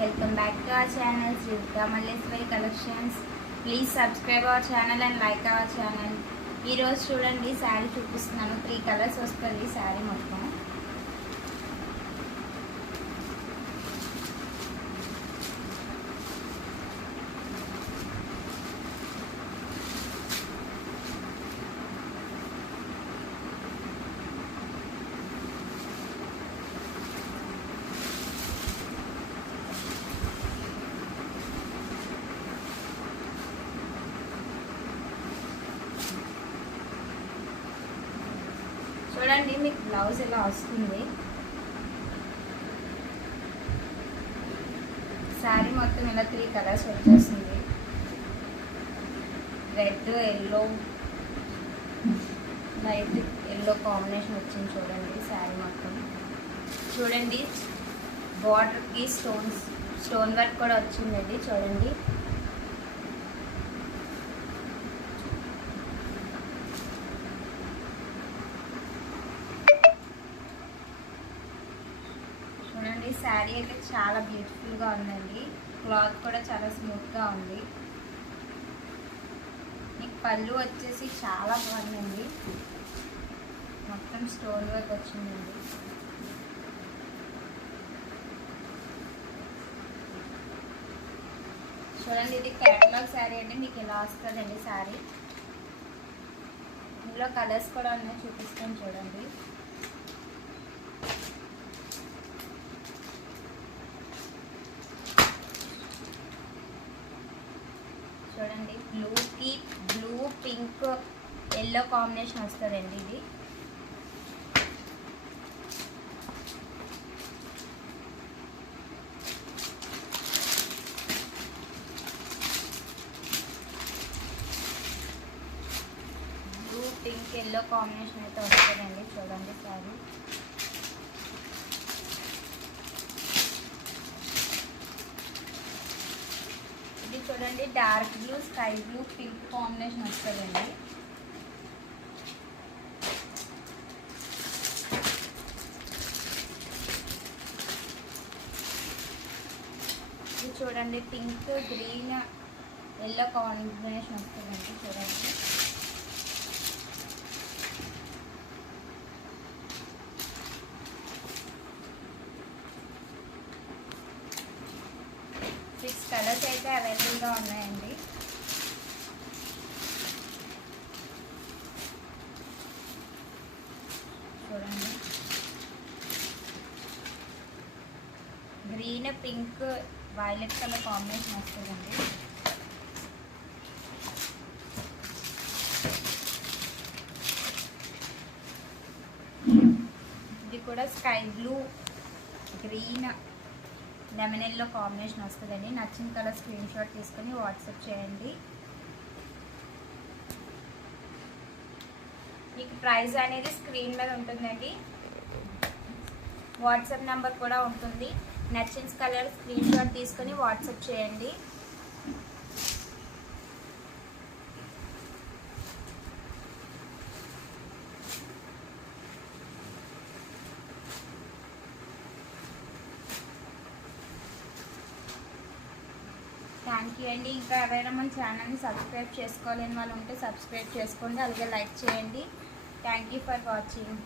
welcome back to our channel Srivika Malleswari Collections. Please subscribe our channel and like our channel. ఈ రోజు చూడండి sorry చూపిస్తున్నాను. 3 colours వస్తుంది sorry మొత్తం. చూడండి మీకు బ్లౌజ్ ఇలా వస్తుంది. శారీ మొత్తం ఇలా 3 కలర్స్ వచ్చేస్తుంది. Red, yellow, light yellow combination వచ్చింది. చూడండి శారీ మొత్తం. చూడండి బార్డర్కి స్టోన్ వర్క్ కూడా వచ్చిందండి. చూడండి శారీ అయితే చాలా బ్యూటిఫుల్గా ఉందండి. క్లాత్ కూడా చాలా స్మూత్గా ఉంది. మీకు పళ్ళు వచ్చేసి చాలా బాగుందండి. మొత్తం స్టోన్ వర్క్ వచ్చిందండి. చూడండి ఇది కేటలాగ్ శారీ అండి. మీకు ఇలా వస్తుందండి శారీ. ఇందులో కలర్స్ కూడా ఉన్నాయి, చూపిస్తాను చూడండి. చూడండి బ్లూకి బ్లూ, పింక్, ఎల్లో కాంబినేషన్ వస్తుందండి. ఇది బ్లూ, పింక్, ఎల్లో కాంబినేషన్ అయితే వస్తుందండి. చూడండి సారీ. ఇది చూడండి dark blue, sky blue, pink combination వస్తుందండి. ఇది చూడండి పింక్, గ్రీన్, ఎల్లో కాంబినేషన్ వస్తుందండి. చూడండి కలర్స్ అయితే అవైలబుల్గా ఉన్నాయండి. చూడండి green, pink, violet colour combination వస్తుందండి. ఇది కూడా sky blue, green, lemon yellow combination వస్తుందండి. నచ్చిన కలర్ స్క్రీన్ షాట్ తీసుకొని వాట్సాప్ చేయండి. మీకు ప్రైస్ అనేది స్క్రీన్ మీద ఉంటుందండి. వాట్సాప్ నెంబర్ కూడా ఉంటుంది. నచ్చిన కలర్ స్క్రీన్ షాట్ తీసుకొని వాట్సాప్ చేయండి. థ్యాంక్ యూ అండి. ఇంకా ఎవరైనా మన ఛానల్ని సబ్స్క్రైబ్ చేసుకోలేని వాళ్ళు ఉంటే సబ్స్క్రైబ్ చేసుకోండి, అలాగే లైక్ చేయండి. Thank you for watching.